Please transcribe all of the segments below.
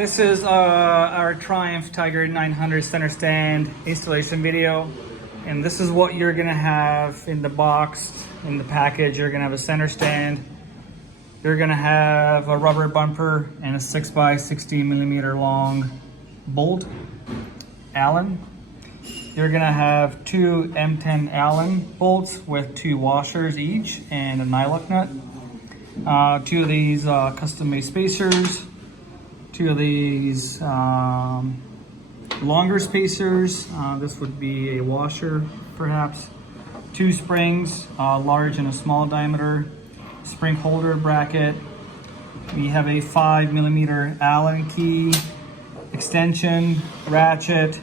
This is our Triumph Tiger 900 center stand installation video. And this is what you're gonna have in the box, in the package. You're gonna have a center stand. You're gonna have a rubber bumper and a 6x16mm long bolt, Allen. You're gonna have two M10 Allen bolts with two washers each and a nylock nut. Two of these custom-made spacers. Two of these longer spacers. This would be a washer, perhaps. Two springs, large and a small diameter. Spring holder bracket. We have a 5mm Allen key, extension, ratchet.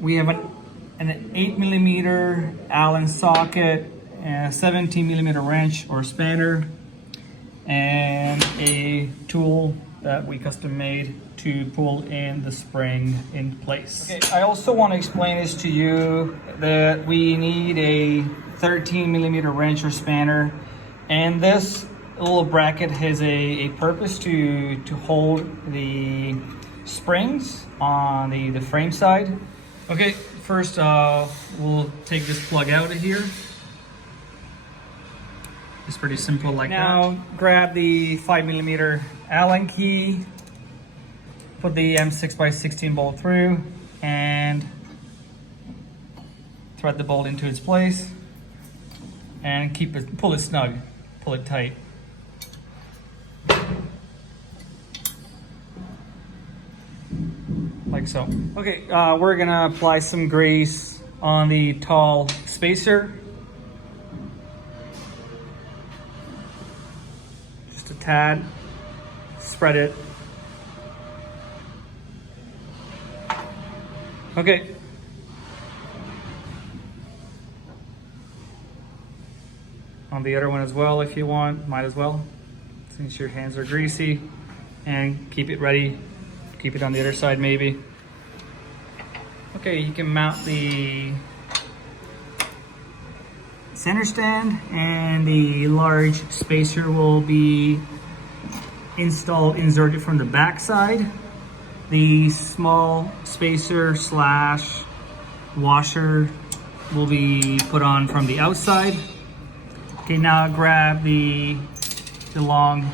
We have an 8mm Allen socket, and a 17mm wrench or spanner, and a tool that we custom made to pull in the spring in place. Okay, I also want to explain this to you that we need a 13mm wrench or spanner, and this little bracket has a purpose to hold the springs on the frame side. Okay, first we'll take this plug out of here. It's pretty simple like that. Now grab the 5mm Allen key, put the M6x16 bolt through, and thread the bolt into its place, and pull it snug, pull it tight. Like so. Okay, we're gonna apply some grease on the tall spacer. Just a tad. Spread it. Okay. On the other one as well if you want, might as well, since your hands are greasy. And keep it ready. Keep it on the other side maybe. Okay, you can mount the center stand, and the large spacer will be inserted from the back side. The small spacer slash washer will be put on from the outside. Okay, now grab the long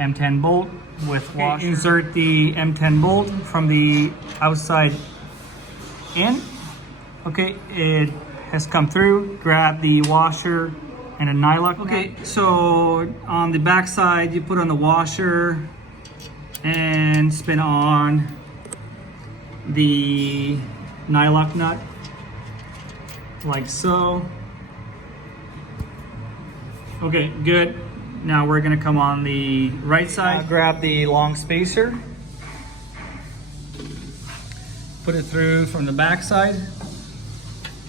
M10 bolt with washer. Okay, insert the M10 bolt from the outside in. Okay, it has come through. Grab the washer and a nylock. Okay, so on the back side, you put on the washer and spin on the nylock nut, like so. Okay, good. Now we're gonna come on the right side. Grab the long spacer, put it through from the back side.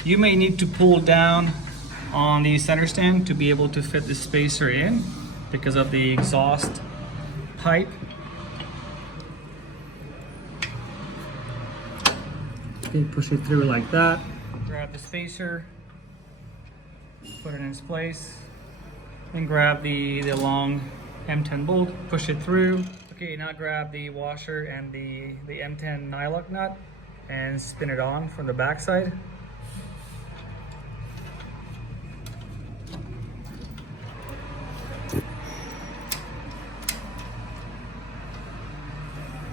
You may need to pull down on the center stand to be able to fit the spacer in because of the exhaust pipe. Okay, push it through like that. Grab the spacer, put it in its place. Then grab the long M10 bolt, push it through. Okay, now grab the washer and the M10 nylock nut and spin it on from the back side.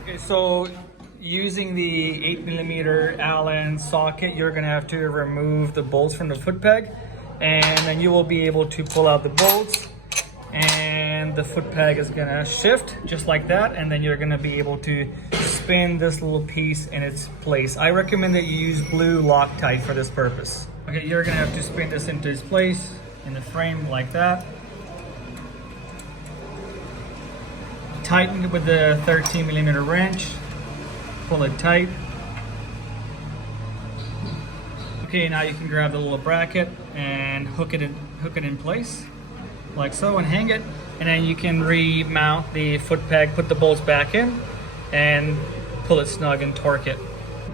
Okay, so using the 8mm Allen socket, you're gonna have to remove the bolts from the foot peg, and then you will be able to pull out the bolts, and the foot peg is gonna shift just like that, and then you're gonna be able to spin this little piece in its place. I recommend that you use blue Loctite for this purpose. Okay, you're gonna have to spin this into its place in the frame like that. Tighten it with the 13mm wrench, pull it tight. Okay, now you can grab the little bracket and hook it in place, like so, and hang it. And then you can remount the foot peg, put the bolts back in, and pull it snug and torque it.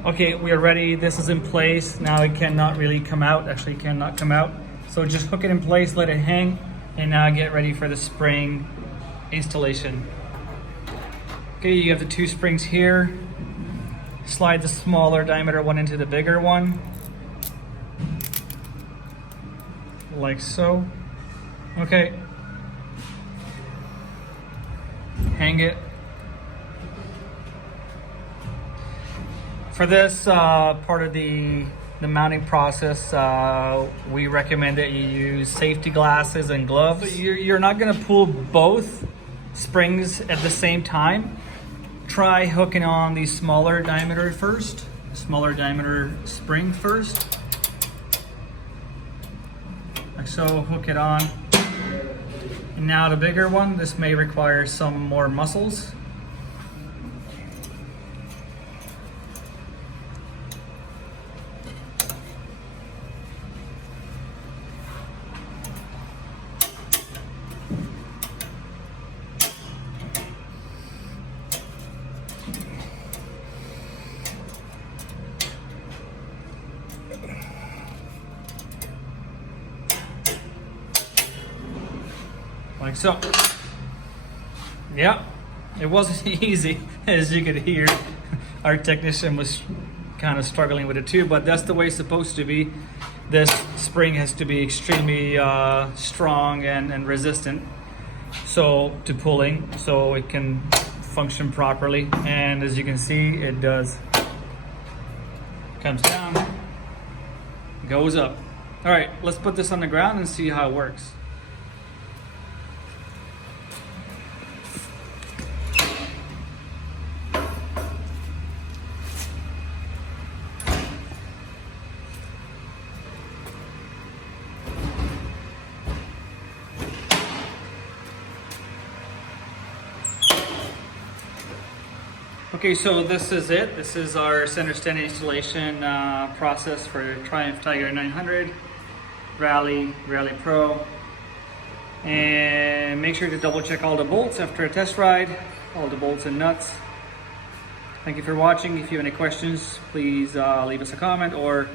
Okay, we are ready. This is in place. Now it cannot really come out. Actually, cannot come out. So just hook it in place, let it hang, and now get ready for the spring installation. Okay, you have the 2 springs here. Slide the smaller diameter one into the bigger one. Like so. Okay. Hang it. For this part of the mounting process, we recommend that you use safety glasses and gloves. So you're not going to pull both springs at the same time. Try hooking on the smaller diameter first, smaller diameter spring first. Like so, hook it on. And now the bigger one, this may require some more muscles. Like so. Yeah, it wasn't easy, as you could hear. Our technician was kind of struggling with it too, but that's the way it's supposed to be. This spring has to be extremely strong and resistant to pulling, so it can function properly. And as you can see, it does. Comes down, goes up. All right, let's put this on the ground and see how it works. Okay, so this is it. This is our center stand installation process for Triumph Tiger 900 Rally Pro. And make sure to double check all the bolts after a test ride, all the bolts and nuts. Thank you for watching. If you have any questions, please leave us a comment or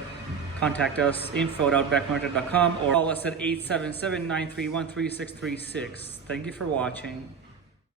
contact us, info@outbackmotor.com, or call us at 877-931-3636. Thank you for watching.